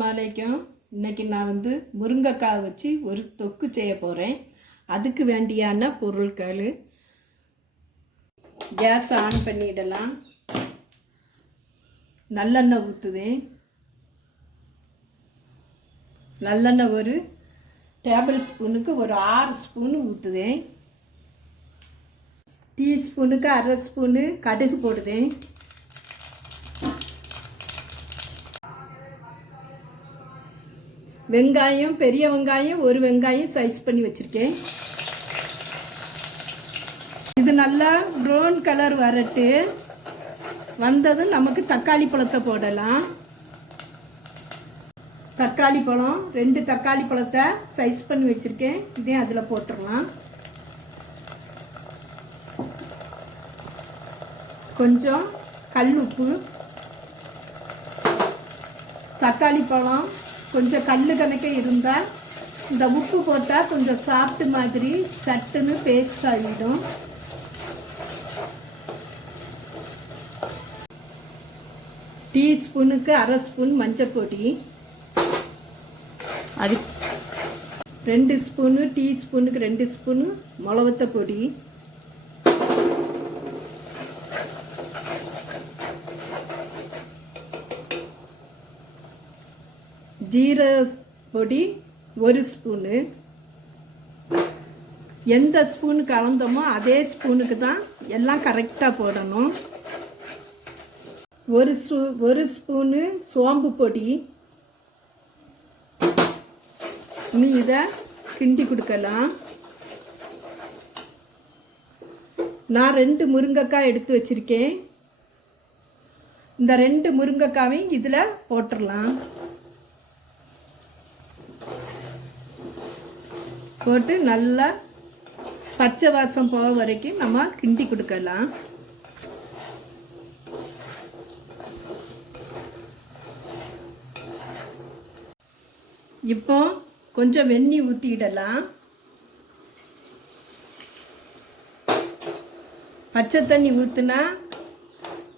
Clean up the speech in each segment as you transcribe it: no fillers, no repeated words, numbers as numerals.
மாலைக்கும் இன்னைக்கு நான் முருங்கைக்காய் வச்சு ஒரு தொக்கு செய்ய போகிறேன். அதுக்கு வேண்டியான பொருட்கள், கேஸ் ஆன் பண்ணிடலாம். நல்லெண்ணெய் ஊற்றுதேன். நல்லெண்ணெய் ஒரு டேபிள் ஸ்பூனுக்கு ஒரு 6 ஸ்பூனு ஊற்றுதேன். டீஸ்பூனுக்கு அரை ஸ்பூனு கடுகு போடுதேன். வெங்காயம், பெரிய வெங்காயம் ஒரு வெங்காயம் சைஸ் பண்ணி வச்சுருக்கேன். இது நல்லா ப்ரௌன் கலர் வரட்டு வந்ததும் நமக்கு தக்காளி பழத்தை போடலாம். தக்காளி பழம் 2 தக்காளி பழத்தை சைஸ் பண்ணி வச்சுருக்கேன். இதே அதில் போட்டுடலாம். கொஞ்சம் கல் உப்பு. தக்காளி பழம் கொஞ்சம் கல் கணக்கே இருந்தால் இந்த உப்பு போட்டால் கொஞ்சம் சாப்பிட்டு மாதிரி சட்டுன்னு பேஸ்ட் ஆகிடும். டீஸ்பூனுக்கு அரை ஸ்பூன் மஞ்சள் பொடி. அது 2 ஸ்பூனு, டீஸ்பூனுக்கு 2 ஸ்பூனு மிளவத்த பொடி. ஜீரக பொடி 1 ஸ்பூனு. எந்த ஸ்பூனுக்கு அளந்தோமோ அதே ஸ்பூனுக்கு தான் எல்லாம் கரெக்டாக போடணும். ஒரு ஸ்பூனு சோம்பு பொடி. இனி இதை கிண்டி கொடுக்கலாம். நான் 2 முருங்கைக்காய் எடுத்து வச்சுருக்கேன். இந்த 2 முருங்கைக்காவையும் இதில் போட்டுடலாம். போட்டு நல்லா பச்சை வாசம் போக வரைக்கும் நம்ம கிண்டி கொடுக்கலாம். இப்போ கொஞ்சம் வெந்நீர் ஊற்றிடலாம். பச்சை தண்ணி ஊற்றினா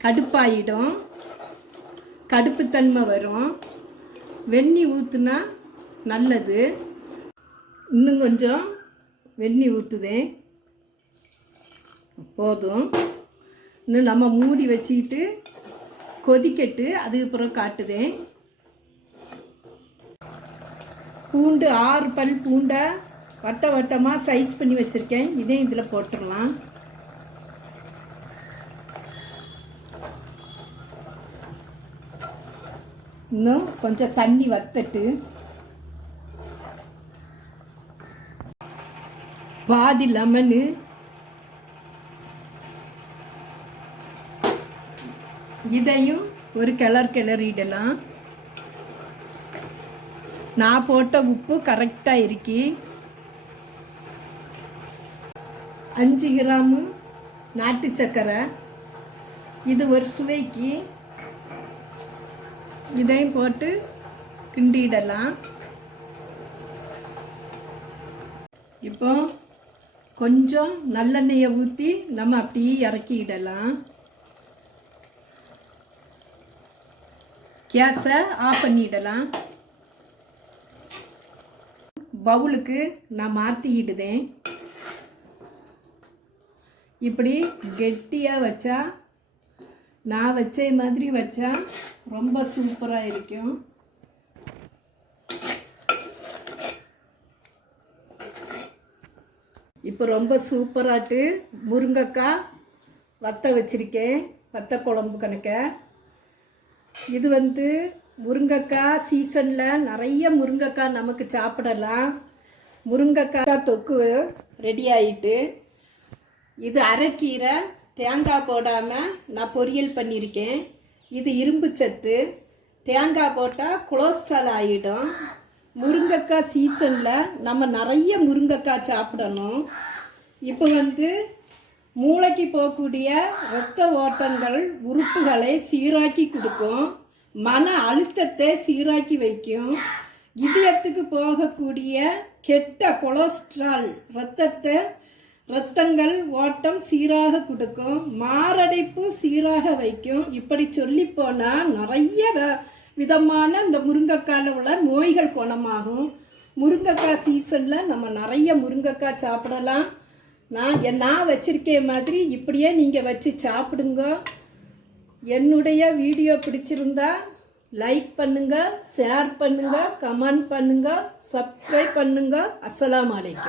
கடுப்பாயிடும், கடுப்புத்தன்மை வரும். வெந்நீர் ஊற்றினா நல்லது. இன்னும் கொஞ்சம் வெந்நீர் ஊற்றுதேன். போதும். இன்னும் நம்ம மூடி வச்சுக்கிட்டு கொதிக்கட்டு, அதுக்கப்புறம் காட்டுதேன். பூண்டு 6 பல் பூண்டை வட்டமாக சைஸ் பண்ணி வச்சுருக்கேன். இதே இதில் போட்டுடலாம். இன்னும் கொஞ்சம் தண்ணி வத்தட்டு. பாதி லெமனு. இதையும் ஒரு கிளறிடலாம். நான் போட்ட உப்பு கரெக்டாக இருக்கி. 5 கிராமு நாட்டு சர்க்கரை, இது ஒரு சுவைக்கு. இதையும் போட்டு கிண்டிடலாம். இப்போ கொஞ்சம் நல்லெண்ணெயை ஊற்றி நம்ம அப்படியே இறக்கிடலாம். கேஸை ஆஃப் பண்ணிடலாம். பவுலுக்கு நான் மாற்றிக்கிடுதேன். இப்படி கெட்டியாக வச்சா, நான் வச்ச மாதிரி வச்சா ரொம்ப சூப்பராக இருக்கும். இப்போ ரொம்ப சூப்பராட்டு முருங்கைக்காய் வத்த வச்சுருக்கேன். வத்த குழம்பு கணக்க. இது முருங்கைக்காய் சீசனில் நிறைய முருங்கைக்காய் நமக்கு சாப்பிடலாம். முருங்கைக்காய் தொக்கு ரெடி ஆகிட்டு. இது அரைக்கீரை, தேங்காய் போடாமல் நான் பொரியல் பண்ணியிருக்கேன். இது இரும்பு சத்து. தேங்காய் போட்டால் கொலஸ்ட்ரால் ஆகிடும். முருங்கைக்காய் சீசனில் நம்ம நிறைய முருங்கைக்காய் சாப்பிடணும். இப்போ மூளைக்கு போகக்கூடிய இரத்த ஓட்டங்கள் உறுப்புகளை சீராக்கி கொடுக்கும். மன அழுத்தத்தை சீராக்கி வைக்கும். இதயத்துக்கு போகக்கூடிய கெட்ட கொலஸ்ட்ரால் இரத்தங்கள் ஓட்டம் சீராக கொடுக்கும். மாரடைப்பு சீராக வைக்கும். இப்படி சொல்லி போனால் நிறைய விதமான இந்த முருங்கைக்காயில் உள்ள நோய்கள் குணமாகும். முருங்கைக்காய் சீசனில் நம்ம நிறைய முருங்கைக்காய் சாப்பிடலாம். நான் வச்சுருக்கே மாதிரி இப்படியே நீங்கள் வச்சு சாப்பிடுங்க. என்னுடைய வீடியோ பிடிச்சிருந்தா லைக் பண்ணுங்கள், ஷேர் பண்ணுங்கள், கமெண்ட் பண்ணுங்கள், சப்ஸ்கிரைப் பண்ணுங்கள். அஸ்ஸலாமு அலைக்கும்.